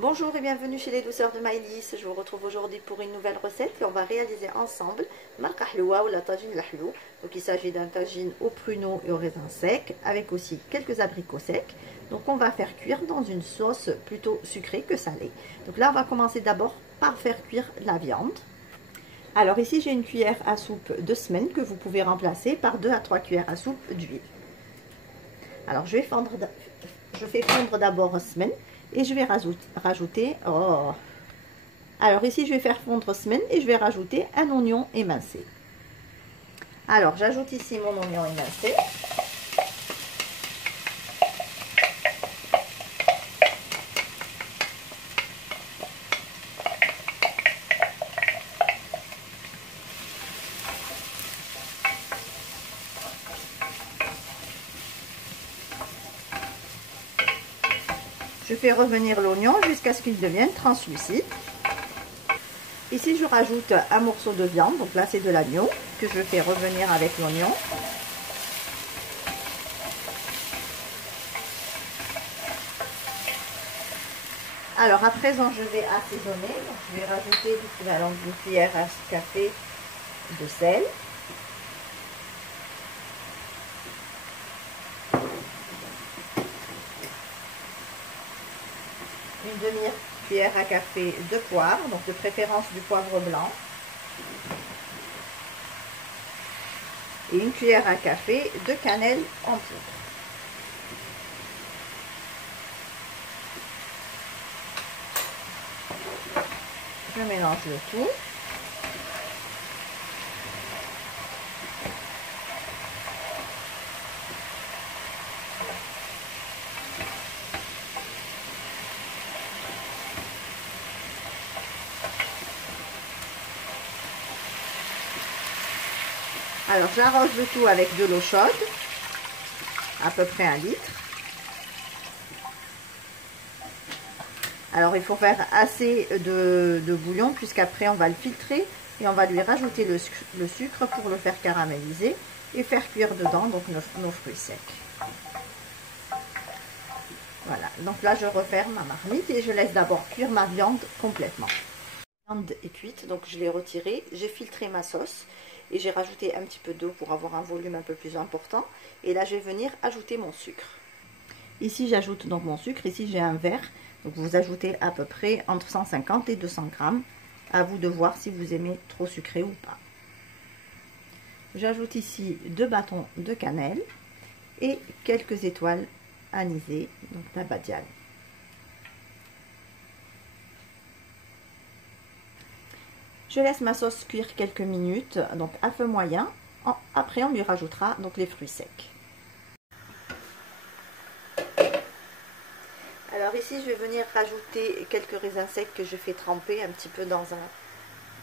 Bonjour et bienvenue chez les douceurs de Maïlis. Je vous retrouve aujourd'hui pour une nouvelle recette et on va réaliser ensemble marqa hloua ou la tagine lahlou. Donc il s'agit d'un tagine aux pruneaux et aux raisins secs avec aussi quelques abricots secs. Donc on va faire cuire dans une sauce plutôt sucrée que salée. Donc là on va commencer d'abord par faire cuire la viande. Alors ici j'ai une cuillère à soupe de semaine que vous pouvez remplacer par 2 à 3 cuillères à soupe d'huile. Alors je fais fondre d'abord semaine. Et je vais rajouter, alors ici je vais faire fondre semaine et je vais rajouter un oignon émincé. Alors j'ajoute ici mon oignon émincé. Je fais revenir l'oignon jusqu'à ce qu'il devienne translucide. Ici, je rajoute un morceau de viande, donc là c'est de l'agneau, que je fais revenir avec l'oignon. Alors à présent, je vais assaisonner. Donc, je vais rajouter l'équivalent d'une cuillère à café de sel. Une demi-cuillère à café de poivre, donc de préférence du poivre blanc. Et une cuillère à café de cannelle en poudre. Je mélange le tout. Alors j'arrose le tout avec de l'eau chaude, à peu près 1 litre. Alors il faut faire assez de bouillon puisqu'après on va le filtrer et on va lui rajouter le sucre pour le faire caraméliser et faire cuire dedans donc nos fruits secs. Voilà, donc là je referme ma marmite et je laisse d'abord cuire ma viande complètement. La viande est cuite, donc je l'ai retirée, j'ai filtré ma sauce. Et j'ai rajouté un petit peu d'eau pour avoir un volume un peu plus important. Et là, je vais venir ajouter mon sucre. Ici, j'ajoute donc mon sucre. Ici, j'ai un verre. Donc, vous ajoutez à peu près entre 150 et 200 grammes. À vous de voir si vous aimez trop sucré ou pas. J'ajoute ici 2 bâtons de cannelle et quelques étoiles anisées, donc la badiane. Je laisse ma sauce cuire quelques minutes, donc à feu moyen. Après, on lui rajoutera donc les fruits secs. Alors ici, je vais venir rajouter quelques raisins secs que je fais tremper un petit peu dans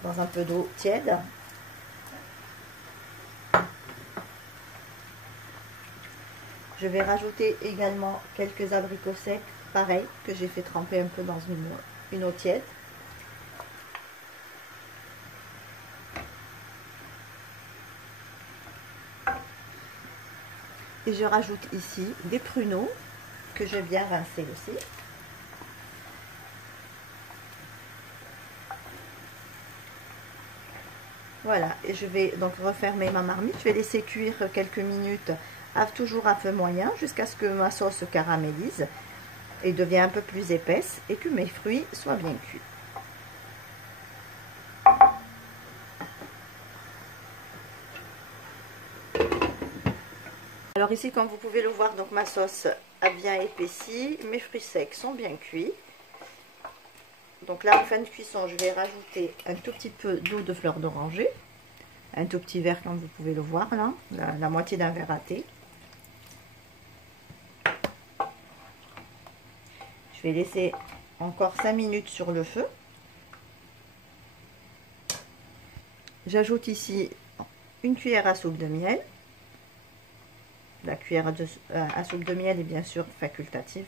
un peu d'eau tiède. Je vais rajouter également quelques abricots secs, pareil, que j'ai fait tremper un peu dans une eau tiède. Et je rajoute ici des pruneaux que je viens rincer aussi. Voilà, et je vais donc refermer ma marmite. Je vais laisser cuire quelques minutes, toujours à feu moyen, jusqu'à ce que ma sauce se caramélise et devienne un peu plus épaisse et que mes fruits soient bien cuits. Alors ici, comme vous pouvez le voir, donc ma sauce a bien épaissi, mes fruits secs sont bien cuits. Donc là, en fin de cuisson, je vais rajouter un tout petit peu d'eau de fleur d'oranger, un tout petit verre comme vous pouvez le voir là, la moitié d'un verre à thé. Je vais laisser encore 5 minutes sur le feu. J'ajoute ici une cuillère à soupe de miel. La cuillère à soupe de miel est bien sûr facultative.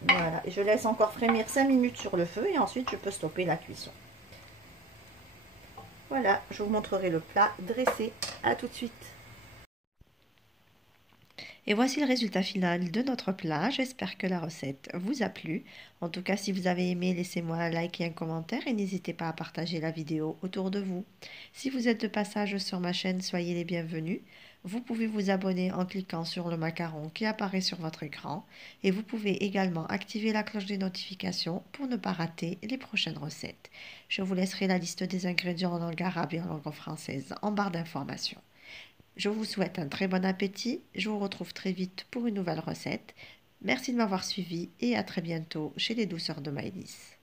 Voilà, et je laisse encore frémir 5 minutes sur le feu et ensuite je peux stopper la cuisson. Voilà, je vous montrerai le plat dressé. À tout de suite. Et voici le résultat final de notre plat. J'espère que la recette vous a plu. En tout cas, si vous avez aimé, laissez-moi un like et un commentaire et n'hésitez pas à partager la vidéo autour de vous. Si vous êtes de passage sur ma chaîne, soyez les bienvenus. Vous pouvez vous abonner en cliquant sur le macaron qui apparaît sur votre écran et vous pouvez également activer la cloche des notifications pour ne pas rater les prochaines recettes. Je vous laisserai la liste des ingrédients en langue arabe et en langue française en barre d'informations. Je vous souhaite un très bon appétit. Je vous retrouve très vite pour une nouvelle recette. Merci de m'avoir suivi et à très bientôt chez les douceurs de Maëlys.